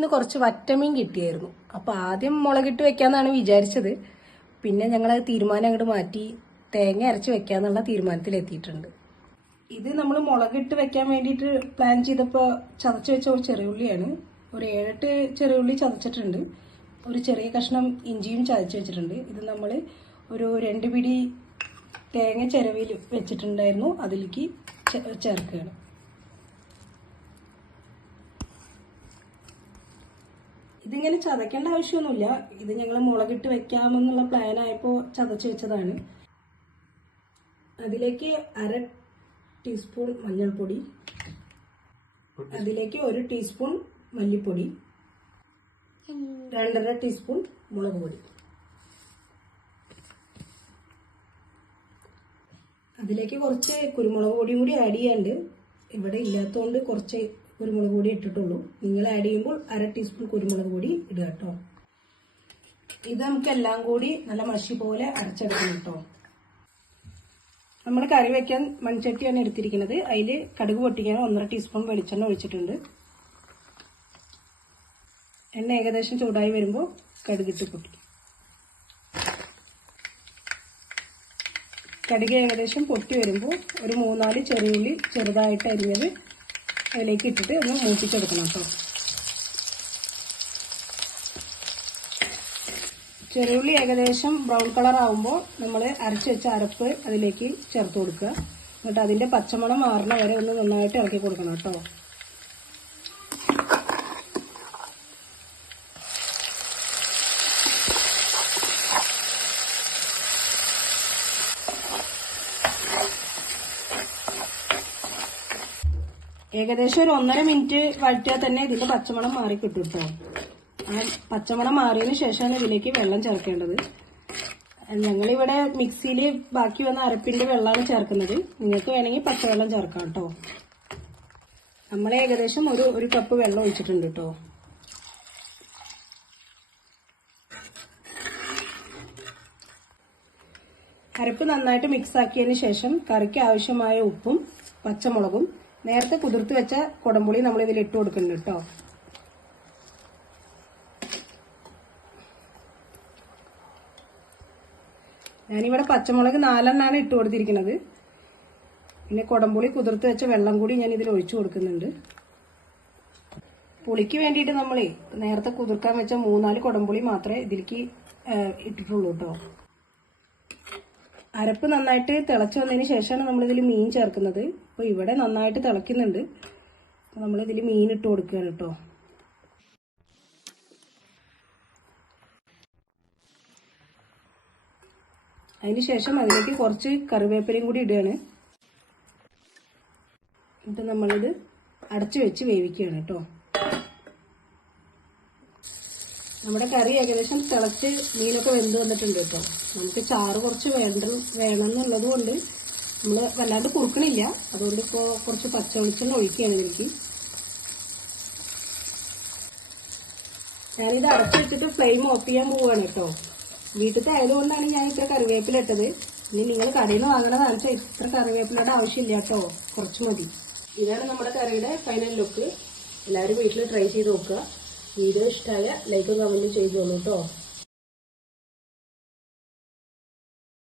ഇന്ന് കുറച്ച് വറ്റമീൻ കിട്ടിയായിരുന്നു. അപ്പോൾ ആദ്യം മുളകിട്ട് വെക്കാന്നാണ് വിചാരിച്ചത്. പിന്നെ ഞങ്ങൾ തീരുമാനം അങ്ങോട്ട് മാറ്റി തേങ്ങ അരച്ച് വെക്കാന്നുള്ള തീരുമാനത്തിലെത്തിയിട്ടുണ്ട്. ഇത് നമ്മൾ മുളകിട്ട് വെക്കാൻ വേണ്ടിയിട്ട് പ്ലാൻ ചെയ്തപ്പോൾ ചതച്ച് വെച്ച ഒരു ചെറിയുള്ളിയാണ്. ഒരു 7-8 ചെറിയുള്ളി ചതച്ചിട്ടുണ്ട്. ഒരു ചെറിയ കഷ്ണം ഇഞ്ചിയും ചതച്ച് വെച്ചിട്ടുണ്ട്. ഇത് നമ്മൾ ഒരു 2 പിടി തേങ്ങ ചിരവിയിൽ വെച്ചിട്ടുണ്ടായിരുന്നു, അതിലേക്ക് ചേർക്കുകയാണ്. ഇതിങ്ങനെ ചതക്കേണ്ട ആവശ്യമൊന്നുമില്ല. ഇത് ഞങ്ങൾ മുളകിട്ട് വെക്കാമെന്നുള്ള പ്ലാനായപ്പോൾ ചതച്ച് വെച്ചതാണ്. അതിലേക്ക് 1/2 ടീസ്പൂൺ മഞ്ഞൾപ്പൊടി, അതിലേക്ക് 1 ടീസ്പൂൺ മല്ലിപ്പൊടി, 2.5 ടീസ്പൂൺ മുളക് പൊടി, അതിലേക്ക് കുറച്ച് കുരുമുളക് പൊടിയും കൂടി ആഡ് ചെയ്യാണ്ട്. ഇവിടെ ഇല്ലാത്തതുകൊണ്ട് കുറച്ച് കുരുമുളക് പൊടി ഇട്ടിട്ടുള്ളൂ. നിങ്ങൾ ആഡ് ചെയ്യുമ്പോൾ 1/2 ടീസ്പൂൺ കുരുമുളക് പൊടി ഇടുക കേട്ടോ. ഇത് നമുക്ക് എല്ലാം കൂടി നല്ല മഷി പോലെ അരച്ചെടുക്കണം കേട്ടോ. നമ്മൾ കറി വെക്കാൻ മൺചട്ടിയാണ് എടുത്തിരിക്കുന്നത്. അതിൽ കടുക് പൊട്ടിക്കാൻ 1.5 ടീസ്പൂൺ വെളിച്ചെണ്ണ ഒഴിച്ചിട്ടുണ്ട്. എണ്ണ ഏകദേശം ചൂടായി വരുമ്പോൾ കടുകിട്ട് പൊട്ടിക്കും. കടുക് ഏകദേശം പൊട്ടി വരുമ്പോൾ ഒരു 3-4 ചെറിയുള്ളി ചെറുതായിട്ട് അരിഞ്ഞത് അതിലേക്ക് ഇട്ടിട്ട് ഒന്ന് മൂപ്പിച്ചെടുക്കണം കേട്ടോ. ചെറിയുള്ളി ഏകദേശം ബ്രൗൺ കളർ ആകുമ്പോൾ നമ്മൾ അരച്ച് വെച്ച അരപ്പ് അതിലേക്ക് ചേർത്ത് കൊടുക്കുക. എന്നിട്ട് അതിൻ്റെ പച്ചമണം മാറുന്ന വരെ ഒന്ന് നന്നായിട്ട് ഇറക്കി കൊടുക്കണം കേട്ടോ. ഏകദേശം ഒരു 1.5 മിനിറ്റ് വഴറ്റിയാൽ തന്നെ ഇതിന്റെ പച്ചമണം മാറി കിട്ടും കേട്ടോ. ആ പച്ചമണം മാറിയതിന് ശേഷമാണ് ഇതിലേക്ക് വെള്ളം ചേർക്കേണ്ടത്. ഞങ്ങളിവിടെ മിക്സിയിൽ ബാക്കി വന്ന അരപ്പിന്റെ വെള്ളമാണ് ചേർക്കുന്നത്. നിങ്ങൾക്ക് വേണമെങ്കിൽ പച്ചവെള്ളം ചേർക്കാം കേട്ടോ. നമ്മൾ ഏകദേശം ഒരു കപ്പ് വെള്ളം ഒഴിച്ചിട്ടുണ്ട് കേട്ടോ. അരപ്പ് നന്നായിട്ട് മിക്സ് ആക്കിയതിന് ശേഷം കറിക്ക് ആവശ്യമായ ഉപ്പും പച്ചമുളകും നേരത്തെ കുതിർത്ത് വെച്ച കുടംപുളി നമ്മൾ ഇതിൽ ഇട്ട് കൊടുക്കുന്നുണ്ട് കേട്ടോ. ഞാനിവിടെ പച്ചമുളക് 4 എണ്ണമാണ് ഇട്ട് കൊടുത്തിരിക്കുന്നത്. പിന്നെ കുടംപുളി കുതിർത്ത് വെച്ച വെള്ളം കൂടി ഞാൻ ഇതിൽ ഒഴിച്ചു കൊടുക്കുന്നുണ്ട്. പുളിക്ക് വേണ്ടിയിട്ട് നമ്മളെ നേരത്തെ കുതിർക്കാൻ വെച്ച 3-4 കുടംപുളി മാത്രമേ ഇതിലേക്ക് ഇട്ടിട്ടുള്ളൂ കേട്ടോ. അരപ്പ് നന്നായിട്ട് തിളച്ച് വന്നതിന് ശേഷമാണ് നമ്മളിതിൽ മീൻ ചേർക്കുന്നത്. അപ്പോൾ ഇവിടെ നന്നായിട്ട് തിളയ്ക്കുന്നുണ്ട്. അപ്പോൾ നമ്മളിതിൽ മീൻ ഇട്ട് കൊടുക്കുകയാണ് കേട്ടോ. അതിന് ശേഷം അതിലേക്ക് കുറച്ച് കറിവേപ്പിലയും കൂടി ഇടുകയാണ്. എന്നിട്ട് നമ്മളിത് അടച്ചു വെച്ച് വേവിക്കുകയാണ് കേട്ടോ. നമ്മുടെ കറി ഏകദേശം തിളച്ച് മീനൊക്കെ വെന്ത് വന്നിട്ടുണ്ട് കേട്ടോ. നമുക്ക് ചാറ് കുറച്ച് വേണമെന്നുള്ളത് കൊണ്ട് നമ്മൾ വല്ലാണ്ട് കുറുക്കണില്ല. അതുകൊണ്ട് ഇപ്പോൾ കുറച്ച് പച്ചവെളിച്ചെണ്ണ ഒഴിക്കുകയാണ് ഇതിലേക്ക്. ഞാനിത് അടച്ചിട്ടിട്ട് ഫ്ലെയിം ഓഫ് ചെയ്യാൻ പോവുകയാണ് കേട്ടോ. വീട്ടിലത്തെ ആയതുകൊണ്ടാണ് ഞാൻ ഇത്ര കറിവേപ്പില ഇട്ടത്. ഇനി നിങ്ങൾ കടയിൽ നിന്ന് വാങ്ങണതാണെന്ന് വെച്ചാൽ ഇത്ര കറിവേപ്പിലയുടെ ആവശ്യമില്ല കേട്ടോ, കുറച്ച് മതി. ഇതാണ് നമ്മുടെ കറിയുടെ ഫൈനൽ ലുക്ക്. എല്ലാവരും വീട്ടിൽ ട്രൈ ചെയ്ത് നോക്കുക. വീഡിയോ ഇഷ്ടമായ ലൈക്കും കമന്റും ചെയ്തോളൂ കേട്ടോ.